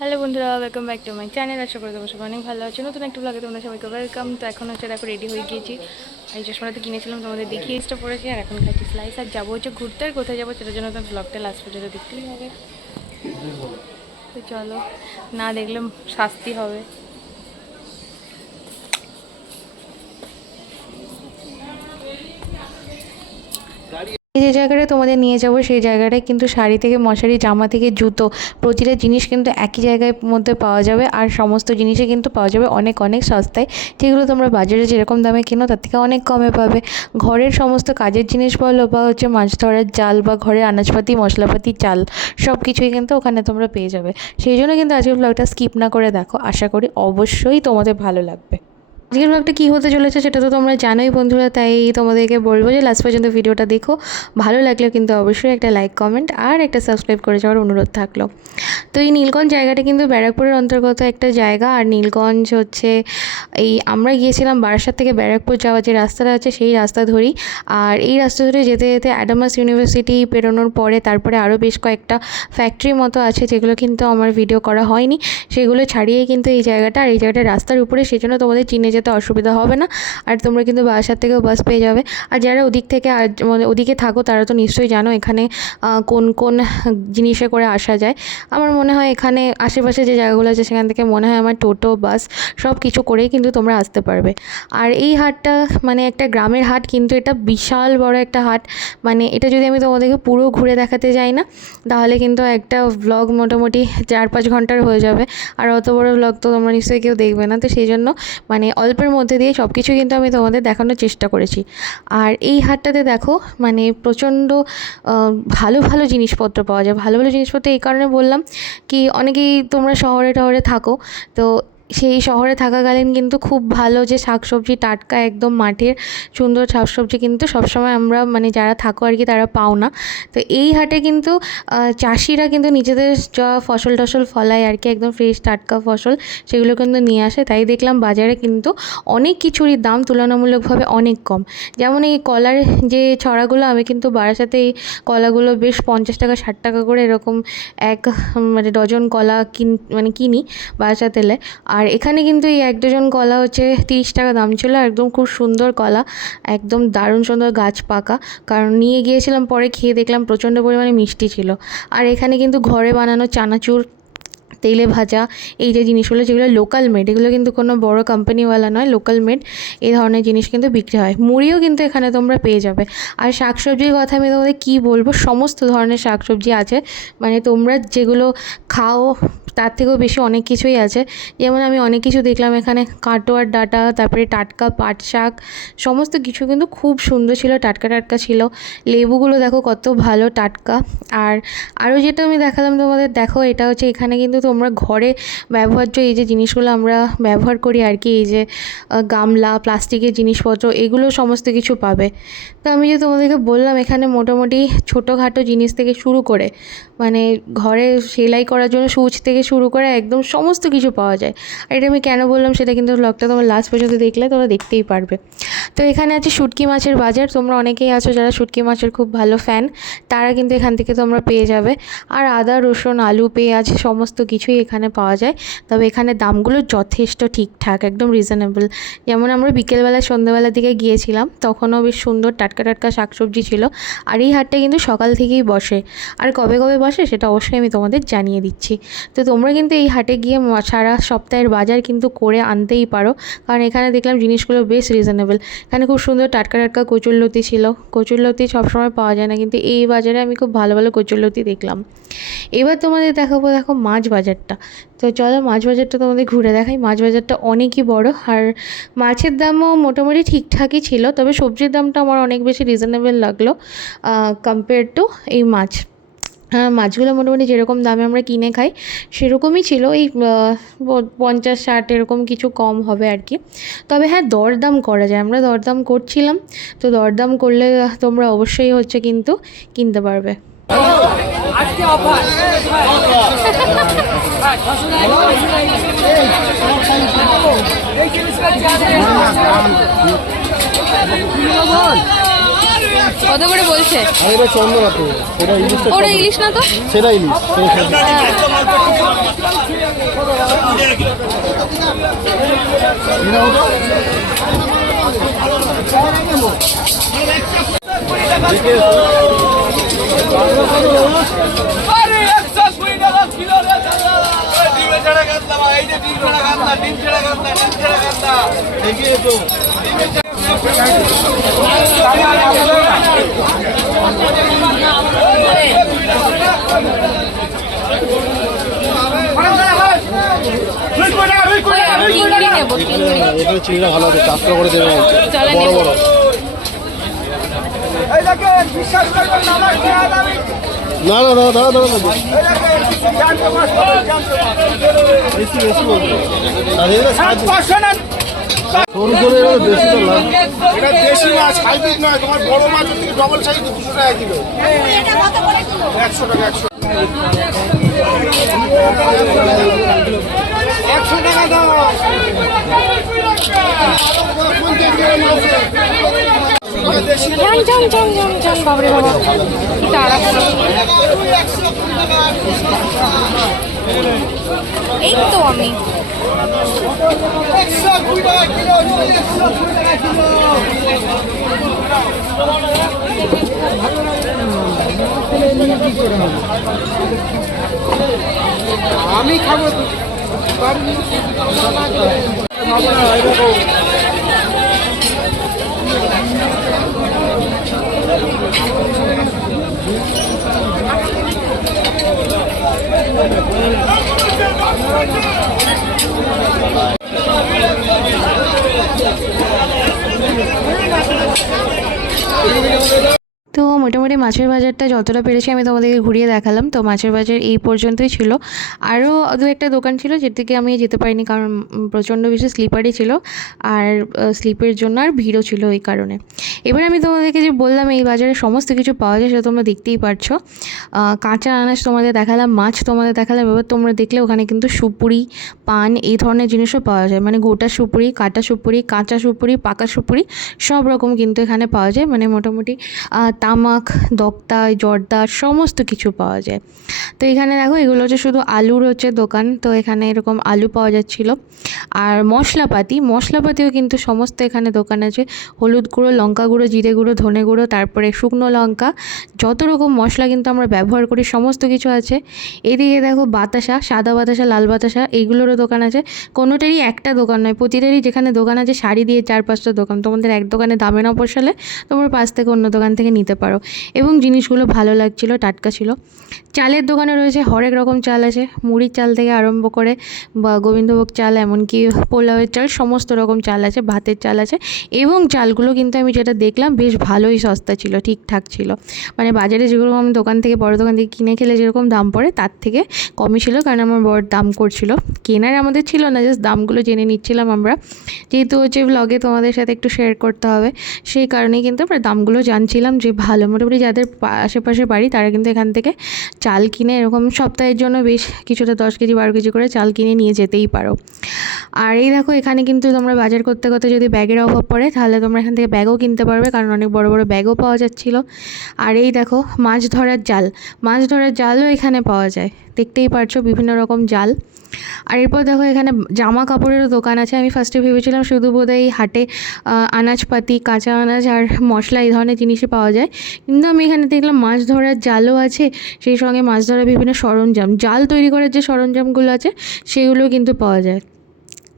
Hello বন্ধুরা, welcome back to my channel. আশা করি তোমার সবাই অনেক ভালো আছে। নতুন একটা ব্লগে তোমরা সবাইকে ওয়েলকাম। তো এখন হচ্ছে দেখো রেডি হয়ে গিয়েছি। এই চশমাটা তো কিনেছিলাম, তোমাদের দেখিয়ে এক্সট্রা পড়েছি। আর এখন খাচ্ছি স্লাইস। আর যাবো হচ্ছে ঘুরতে। আর কোথায় যাবো সেটার জন্য তো ব্লগটা লাস্ট পর্যন্ত দেখতেই হবে। তো চলো, না দেখলে শাস্তি হবে। যে জায়গাটা তোমাদের নিয়ে যাব সেই জায়গাটায় কিন্তু শাড়ি থেকে মশারি, জামা থেকে জুতো, প্রতিটা জিনিস কিন্তু একই জায়গার মধ্যে পাওয়া যাবে। আর সমস্ত জিনিসই কিন্তু পাওয়া যাবে অনেক অনেক সস্তায়, যেগুলো তোমরা বাজারে যেরকম দামে কেনো তার থেকে অনেক কমে পাবে। ঘরের সমস্ত কাজের জিনিস বলো বা হচ্ছে মাছ ধরার জাল বা ঘরের আনাজপাতি, মশলাপাতি, চাল, সব কিছুই কিন্তু ওখানে তোমরা পেয়ে যাবে। সেই জন্য কিন্তু আজকের ব্লগটা স্কিপ না করে দেখো, আশা করি অবশ্যই তোমাদের ভালো লাগবে। আজকের ব্লগটা কী হতে চলেছে সেটা তো তোমরা জানোই বন্ধুরা, তাই তোমাদেরকে বলবো যে লাস্ট পর্যন্ত ভিডিওটা দেখো। ভালো লাগলেও কিন্তু অবশ্যই একটা লাইক, কমেন্ট আর একটা সাবস্ক্রাইব করে যাওয়ার অনুরোধ থাকলো। তো এই নীলগঞ্জ জায়গাটা কিন্তু ব্যারাকপুরের অন্তর্গত একটা জায়গা। আর নীলগঞ্জ হচ্ছে আমরা গিয়েছিলাম বারাসাত থেকে ব্যারাকপুর যাওয়ার যে রাস্তাটা আছে সেই রাস্তা ধরেই। আর এই রাস্তা ধরে যেতে যেতে অ্যাডামাস ইউনিভার্সিটি পেরোনোর পরে তারপরে আরও বেশ কয়েকটা ফ্যাক্টরি মতো আছে, যেগুলো কিন্তু আমার ভিডিও করা হয়নি। সেগুলো ছাড়িয়েই কিন্তু এই জায়গাটা। আর এই জায়গাটা রাস্তার উপরে, সেই জন্য তোমাদের চিনে যেতে অসুবিধা হবে না। আর তোমরা কিন্তু বারাসাত থেকেও বাস পেয়ে যাবে। আর যারা ওদিক থেকে ওদিকে থাকো তারা তো নিশ্চয়ই জানো এখানে কোন কোন জিনিসে করে আসা যায়। আমার মনে হয় এখানে আশেপাশে যে জায়গাগুলো আছে সেখান থেকে মনে হয় আমার টোটো, বাস সব কিছু করেই কিন্তু তোমরা আসতে পারবে। আর এই হাটটা মানে একটা গ্রামের হাট, কিন্তু এটা বিশাল বড় একটা হাট। মানে এটা যদি আমি তোমাদেরকে পুরো ঘুরে দেখাতে যাই না, তাহলে কিন্তু একটা ভ্লগ মোটামুটি 4-5 ঘন্টার হয়ে যাবে। আর অত বড় ভ্লগ তো তোমরা নিশ্চয়ই কেউ দেখবে না। তো সেই জন্য মানে অল্পের মধ্যে দিয়ে সব কিছু কিন্তু আমি তোমাদের দেখানোর চেষ্টা করেছি। আর এই হাটটাতে দেখো মানে প্রচণ্ড ভালো ভালো জিনিসপত্র পাওয়া যায়। ভালো ভালো জিনিসপত্র এই কারণে বললাম কি, অনেকেই তোমরা শহরে টহরে থাকো, তো সেই শহরে থাকাকালীন কিন্তু খুব ভালো যে শাকসবজি, টাটকা একদম মাঠের সুন্দর শাকসবজি কিন্তু সবসময় আমরা মানে যারা থাকো আর কি তারা পাও না। তো এই হাটে কিন্তু চাষিরা কিন্তু নিজেদের যা ফসল টসল ফলায় আর কি, একদম ফ্রেশ টাটকা ফসল, সেগুলো কিন্তু নিয়ে আসে। তাই দেখলাম বাজারে কিন্তু অনেক কিছুরই দাম তুলনামূলকভাবে অনেক কম। যেমন এই কলার যে ছড়াগুলো, আমি কিন্তু বারাসাতে এই কলাগুলো বেশ 50 টাকা 60 টাকা করে এরকম এক মানে ডজন কলা কিনি বারাসাত এলে। আর এখানে কিন্তু এই 1 ডজন কলা হচ্ছে 30 টাকা দাম ছিল। একদম খুব সুন্দর কলা, একদম দারুণ সুন্দর গাছ পাকা। কারণ নিয়ে গিয়েছিলাম, পরে খেয়ে দেখলাম প্রচণ্ড পরিমাণে মিষ্টি ছিল। আর এখানে কিন্তু ঘরে বানানো চানাচুর, তেলে ভাজা, এই যে জিনিসগুলো যেগুলো লোকাল মেড, এগুলো কিন্তু কোনো বড় কোম্পানিওয়ালা নয়, লোকাল মেড এই ধরনের জিনিস কিন্তু বিক্রি হয়। মুড়িও কিন্তু এখানে তোমরা পেয়ে যাবে। আর শাকসবজির কথা আমি তোমাদের কী বলবো, সমস্ত ধরনের শাকসবজি আছে। মানে তোমরা যেগুলো খাও তার থেকেও বেশি অনেক কিছুই আছে। যেমন আমি অনেক কিছু দেখলাম এখানে, কাটোয়ার ডাঁটা, তারপরে টাটকা পাট শাক, সমস্ত কিছু কিন্তু খুব সুন্দর ছিল, টাটকা টাটকা ছিল। লেবুগুলো দেখো কত ভালো টাটকা। আর আরও যেটা আমি দেখালাম তোমাদের, দেখো এটা হচ্ছে এখানে কিন্তু তোমরা ঘরে ব্যবহার্য এই যে জিনিসগুলো আমরা ব্যবহার করি আর কি, এই যে গামলা, প্লাস্টিকের জিনিসপত্র, এগুলো সমস্ত কিছু পাবে। তো আমি যে তোমাদেরকে বললাম এখানে মোটামুটি ছোটোখাটো জিনিস থেকে শুরু করে মানে ঘরে সেলাই করার জন্য সুচ থেকে শুরু করে একদম সমস্ত কিছু পাওয়া যায়। আর এটা আমি কেন বললাম সেটা কিন্তু ব্লগটা তোমরা লাস্ট পর্যন্ত দেখলে তোমরা দেখতেই পারবে। তো এখানে আছে শুটকি মাছের বাজার। তোমরা অনেকেই আছো যারা শুটকি মাছের খুব ভালো ফ্যান, তারা কিন্তু এখান থেকে তোমরা পেয়ে যাবে। আর আদা, রসুন, আলু, পেঁয়াজ সমস্ত কিছুই এখানে পাওয়া যায়। তবে এখানে দামগুলো যথেষ্ট ঠিকঠাক, একদম রিজনেবল। যেমন আমরা বিকেলবেলা সন্ধ্যেবেলার দিকে গিয়েছিলাম, তখনও বেশ সুন্দর টাটকা টাটকা শাকসবজি ছিল। আর এই হাটটা কিন্তু সকাল থেকেই বসে। আর কবে কবে বসে সেটা অবশ্যই আমি তোমাদের জানিয়ে দিচ্ছি। তো তোমরা কিন্তু এই হাটে গিয়ে সারা সপ্তাহের বাজার কিন্তু করে আনতেই পারো, কারণ এখানে দেখলাম জিনিসগুলো বেশ রিজনেবল। এখানে খুব সুন্দর টাটকা টাটকা কচুরলতি ছিল। কচুরলতি সবসময় পাওয়া যায় না, কিন্তু এই বাজারে আমি খুব ভালো ভালো কচুরলতি দেখলাম। এবার তোমাদের দেখাবো দেখো মাছ বাজারটা। তো চলো মাছ বাজারটা তোমাদের ঘুরে দেখাই। মাছ বাজারটা অনেকই বড়। আর মাছের দামও মোটামুটি ঠিকঠাকই ছিল, তবে সবজির দামটা আমার অনেক বেশি রিজনেবল লাগলো কম্পেয়ার টু এই মাছ। হ্যাঁ, মাছগুলো মোটামুটি যেরকম দামে আমরা কিনে খাই সেরকমই ছিল, এই 50-60 এরকম, কিছু কম হবে আর কি। তবে হ্যাঁ, দরদাম করা যায়, আমরা দরদাম করছিলাম। তো দরদাম করলে তোমরা অবশ্যই হচ্ছে কিন্তু কিনতে পারবে। আজকে অফার কত করে বলছে? আর এটা চন্দনাতে, এটা ইলিশ। ওটা ইলিশ না তো? সেটা ইলিশ। চিংড়া ভালো আছে, 400 করে দেবে বড় বড়। না না না দাঁড়া দাঁড়া বেশি বেশি বলবো। দেশি মাছ, হাইব্রিড নয়। তোমার বড় মাছ ডবল সাইজ 200 টাকা কিলো। 100 টাকা 100 টাকা দাও। বাবরে বাবা, এই তো আমি আমি খাবো তো মোটামুটি মাছের বাজারটা যতটা পেরেছি আমি তোমাদেরকে ঘুরিয়ে দেখালাম। তো মাছের বাজার এই পর্যন্তই ছিল। আরও দু একটা দোকান ছিল যেদিকে আমি যেতে পারিনি, কারণ প্রচণ্ড বেশি স্লিপারই ছিল, আর স্লিপের জন্য আর ভিড়ও ছিল ওই কারণে। এবার আমি তোমাদেরকে যে বললাম এই বাজারে সমস্ত কিছু পাওয়া যায় সেটা তোমরা দেখতেই পারছো। কাঁচা আনাজ তোমাদের দেখালাম, মাছ তোমাদের দেখালাম। এবার তোমরা দেখলে ওখানে কিন্তু সুপুরি, পান, এই ধরনের জিনিসও পাওয়া যায়। মানে গোটা সুপুরি, কাটা সুপুরি, কাঁচা সুপুরি, পাকা সুপুরি সব রকম কিন্তু এখানে পাওয়া যায়। মানে মোটামুটি তামাক, দক্তা, জর্দা সমস্ত কিছু পাওয়া যায়। তো এখানে দেখো এগুলো হচ্ছে শুধু আলুর হচ্ছে দোকান। তো এখানে এরকম আলু পাওয়া যাচ্ছিলো। আর মশলাপাতিও কিন্তু সমস্ত এখানে দোকান আছে। হলুদ গুঁড়ো, লঙ্কা গুঁড়ো, জিরে গুঁড়ো, ধনে গুঁড়ো, তারপরে শুকনো লঙ্কা, যত রকম মশলা কিন্তু আমরা ব্যবহার করি সমস্ত কিছু আছে। এদিকে দেখো বাতাসা, সাদা বাতাসা, লাল বাতাসা, এইগুলোরও দোকান আছে। কোনোটারই একটা দোকান নয়, প্রতিটারই যেখানে দোকান আছে সারি দিয়ে 4-5টা দোকান। তোমাদের এক দোকানে দামে না পোষালে তোমরা পাশ থেকে অন্য দোকান থেকে নিতে পারো। এবং জিনিসগুলো ভালো লাগছিলো, টাটকা ছিল। চালের দোকানে রয়েছে হরেক রকম চাল আছে, মুড়ির চাল থেকে আরম্ভ করে বা গোবিন্দভোগ চাল, এমনকি পোলাওয়ের চাল, সমস্ত রকম চাল আছে, ভাতের চাল আছে। এবং চালগুলো কিন্তু আমি যেটা দেখলাম বেশ ভালোই সস্তা ছিল, ঠিকঠাক ছিল। মানে বাজারে যেগুলো আমি দোকান থেকে, বড় দোকান থেকে কিনে খেলে যেরকম দাম পড়ে তার থেকে কমই ছিল, কারণ আমার বড় দাম করছিল। কেনার আমাদের ছিল না, জাস্ট দামগুলো জেনে নিচ্ছিলাম আমরা, যেহেতু হচ্ছে ব্লগে তোমাদের সাথে একটু শেয়ার করতে হবে সেই কারণেই কিন্তু আমরা দামগুলো জানছিলাম যে ভালো। মোটামুটি যাদের আশেপাশে বাড়ি তারা কিন্তু এখান থেকে চাল কিনে এরকম সপ্তাহের জন্য বেশ কিছুটা 10 কেজি 12 কেজি করে চাল কিনে নিয়ে যেতেই পারো। আর এই দেখো এখানে কিন্তু তোমরা বাজার করতে করতে যদি ব্যাগের অভাব পড়ে তাহলে তোমরা এখান থেকে ব্যাগও কিনতে পারবে, কারণ অনেক বড় বড় ব্যাগও পাওয়া যাচ্ছিলো। আর এই দেখো মাছ ধরার জালও এখানে পাওয়া যায়, দেখতেই পারছো বিভিন্ন রকম জাল। আর এরপর দেখো এখানে জামা কাপড়েরও দোকান আছে। আমি ফার্স্টে ভেবেছিলাম শুধু বোধহয় এই হাটে আনাজপাতি, কাঁচা আনাজ আর মশলা এই ধরনের জিনিসই পাওয়া যায়, কিন্তু আমি এখানে দেখলাম মাছ ধরার জালও আছে, সেই সঙ্গে মাছ ধরার বিভিন্ন সরঞ্জাম, জাল তৈরি করার যে সরঞ্জামগুলো আছে সেগুলো কিন্তু পাওয়া যায়।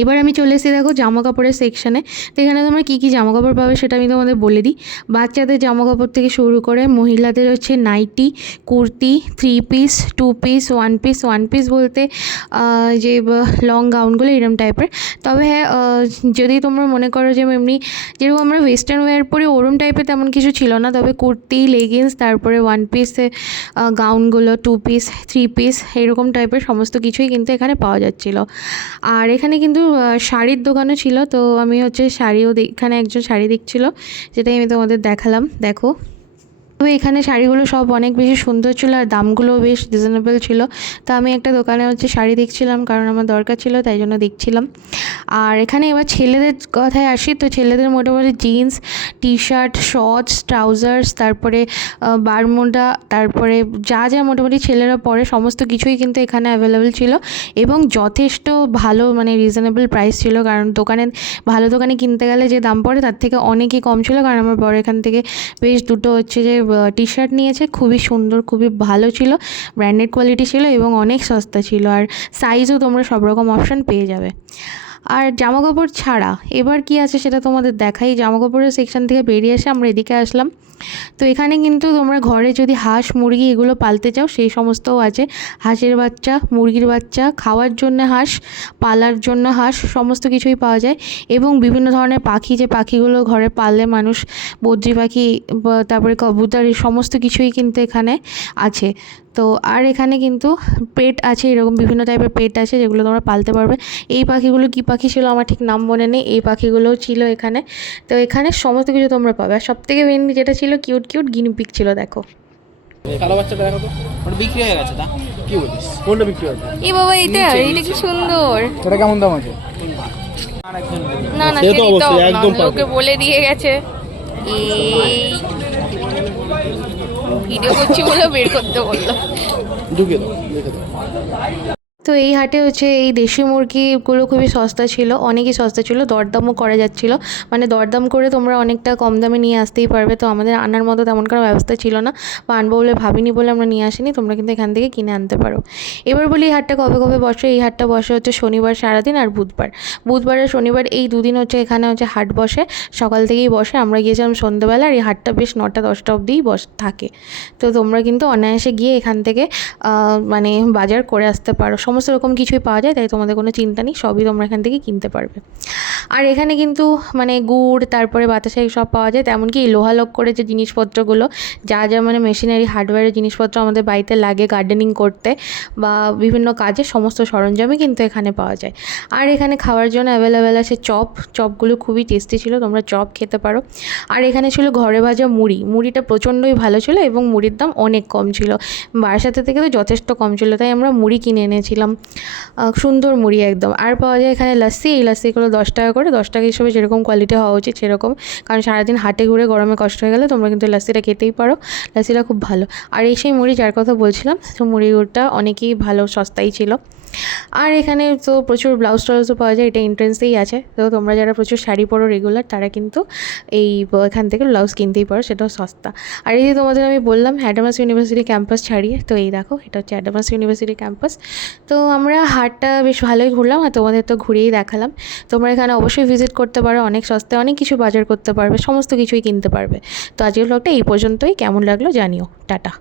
এবার আমি চলে এসেছি দেখো জামা কাপড়ের সেকশানে। তো এখানে তোমরা কী কী জামা কাপড় পাবে সেটা আমি তোমাদের বলে দিই। বাচ্চাদের জামা কাপড় থেকে শুরু করে মহিলাদের হচ্ছে nighty, kurti, 3 piece, 2 piece, 1 piece বলতে যে লং গাউনগুলো এরম টাইপের। তবে হ্যাঁ, যদি তোমরা মনে করো যে এমনি যেরকম আমরা ওয়েস্টার্ন ওয়্যার পরে ওরম টাইপের তেমন কিছু ছিল না, তবে কুর্তি, লেগিংস, তারপরে 1 পিসে গাউনগুলো, 2 পিস, 3 পিস এরকম টাইপের সমস্ত কিছুই কিন্তু এখানে পাওয়া যাচ্ছিলো। আর এখানে কিন্তু শাড়ির দোকানও ছিল। তো আমি হচ্ছে শাড়িও এখানে একজন শাড়ি দেখছিলো, যেটাই আমি তোমাদের দেখালাম। দেখো তবে এখানে শাড়িগুলো সব অনেক বেশি সুন্দর ছিল আর দামগুলোও বেশ রিজনেবল ছিল। তো আমি একটা দোকানে শাড়ি দেখছিলাম, কারণ আমার দরকার ছিল, তাই জন্য দেখছিলাম। আর এখানে এবার ছেলেদের কথায় আসি, তো ছেলেদের মোটামুটি jeans, T shirt, shorts, trousers, তারপরে বারমুডা, তারপরে যা যা মোটামুটি ছেলেরা পরে সমস্ত কিছুই কিন্তু এখানে অ্যাভেলেবেল ছিল এবং যথেষ্ট ভালো, মানে রিজনেবল প্রাইস ছিল। কারণ ভালো দোকানে কিনতে গেলে যে দাম পড়ে তার থেকে অনেকই কম ছিল। কারণ আমার বড় এখান থেকে বেশ দুটো যে টি শার্ট নিয়েছে, খুবই সুন্দর, খুবই ভালো ছিল, ব্র্যান্ডেড কোয়ালিটি ছিল এবং অনেক সস্তা ছিল। আর সাইজও তোমরা সব রকম অপশান পেয়ে যাবে। আর জামাকাপড় ছাড়া এবার কি আছে সেটা তোমাদের দেখাই। জামাকাপড়ের সেকশন থেকে বেরিয়ে এসে আমরা এদিকে আসলাম। তো এখানে কিন্তু তোমরা ঘরে যদি হাঁস, মুরগি এগুলো পালতে চাও সেই সমস্তও আছে। হাঁসের বাচ্চা, মুরগির বাচ্চা, খাওয়ার জন্য হাঁস, পালার জন্য হাঁস, সমস্ত কিছুই পাওয়া যায়। এবং বিভিন্ন ধরনের পাখি, যে পাখিগুলো ঘরে পাললে মানুষ, বদ্রি পাখি, তারপরে কবুতর, এই সমস্ত কিছুই কিন্তু এখানে আছে। তো আর এখানে কিন্তু পেট আছে, এরকম বিভিন্ন টাইপের পেট আছে যেগুলো তোমরা পালতে পারবে। এই পাখিগুলো কী পাখি ছিল আমার ঠিক নাম মনে নেই, এই পাখিগুলোও ছিল এখানে। তো এখানে সমস্ত কিছু তোমরা পাবে। আর সবথেকে মেনলি যেটা ছিল, কিউট কিউট গিনিপিগ ছিল, দেখো। কালো বাচ্চাটা দেখো তো, ওটা বিক্রি হয়ে গেছে। তা কি বলিস, কোনটা বিক্রি হয়েছে? এই বাবা, এটা কি সুন্দর। এটা কেমন দাম আছে? না না, সে তো সে দিতে অবশ্যই, হবে না, একদম পাবে। ওকে বলে দিয়ে গেছে। এই ভিডিও করছি বলে বের করতে বললো। ঢুকে দাও, দেখে দাও। তো এই হাটে এই দেশি মুরগিগুলো খুবই সস্তা ছিল, অনেকই সস্তা ছিল, দরদামও করা যাচ্ছিলো। মানে দরদাম করে তোমরা অনেকটা কম দামে নিয়ে আসতেই পারবে। তো আমাদের আনার মতো তেমন কোনো ব্যবস্থা ছিল না, বা আনবো বলে ভাবিনি বলে আমরা নিয়ে আসিনি। তোমরা কিন্তু এখান থেকে কিনে আনতে পারো। এবার বলি এই হাটটা কবে কবে বসে। এই হাটটা বসে শনিবার সারাদিন আর বুধবার আর শনিবার, এই দুদিন এখানে হাট বসে, সকাল থেকেই বসে। আমরা গিয়েছিলাম সন্ধ্যেবেলা, আর এই হাটটা বেশ 9টা-10টা অবধিই থাকে। তো তোমরা কিন্তু অনায়াসে গিয়ে এখান থেকে মানে বাজার করে আসতে পারো। সমস্ত রকম কিছুই পাওয়া যায়, তাই তোমাদের কোনো চিন্তা নেই, সবই তোমরা এখান থেকে কিনতে পারবে। আর এখানে কিন্তু মানে গুড়, তারপরে বাতাসা সব পাওয়া যায়। তেমনকি এই লোহালোক করে যে জিনিসপত্রগুলো, যা যা মানে মেশিনারি হার্ডওয়্যারের জিনিসপত্র আমাদের বাড়িতে লাগে গার্ডেনিং করতে বা বিভিন্ন কাজে, সমস্ত সরঞ্জামই কিন্তু এখানে পাওয়া যায়। আর এখানে খাওয়ার জন্য অ্যাভেলেবেল আছে চপগুলো খুবই টেস্টি ছিল, তোমরা চপ খেতে পারো। আর এখানে ছিল ঘরে ভাজা মুড়িটা প্রচণ্ডই ভালো ছিল এবং মুড়ির দাম অনেক কম ছিল, বারাসাতে থেকে তো যথেষ্ট কম ছিল, তাই আমরা মুড়ি কিনে এনেছিলাম, সুন্দর মুড়ি একদম। আর পাওয়া যায় এখানে লস্যি, এই লস্যিগুলো 10 টাকা করে, 10 টাকা হিসেবে যেরকম কোয়ালিটি হওয়া উচিত সেরকম। কারণ সারাদিন হাটে ঘুরে গরমে কষ্ট হয়ে গেলে তোমরা কিন্তু লস্যিটা খেতেই পারো, লস্যিটা খুব ভালো। আর এই সেই মুড়ি যার কথা বলছিলাম, তো মুড়িটা অনেকই ভালো, সস্তাই ছিল। আর এখানে তো প্রচুর ব্লাউজ ট্লাউজও পাওয়া যায়, এটা এন্ট্রেন্সেই আছে। তো তোমরা যারা প্রচুর শাড়ি পরো রেগুলার, তারা কিন্তু এখান থেকে ব্লাউজ কিনতেই পারো, সেটাও সস্তা। আর এই যে তোমাদের আমি বললাম অ্যাডামাস ইউনিভার্সিটি ক্যাম্পাস ছাড়িয়ে, তো এই দেখো এটা অ্যাডামাস ইউনিভার্সিটি ক্যাম্পাস। তো আমরা হাটটা বেশ ভালোই ঘুরলাম আর তোমাদের তো ঘুরেই দেখালাম। তোমরা এখানে অবশ্যই ভিজিট করতে পারো, অনেক সস্তায় অনেক কিছু বাজার করতে পারবে, সমস্ত কিছুই কিনতে পারবে। তো আজকের ব্লগটা এই পর্যন্তই, কেমন লাগলো জানিও, টাটা।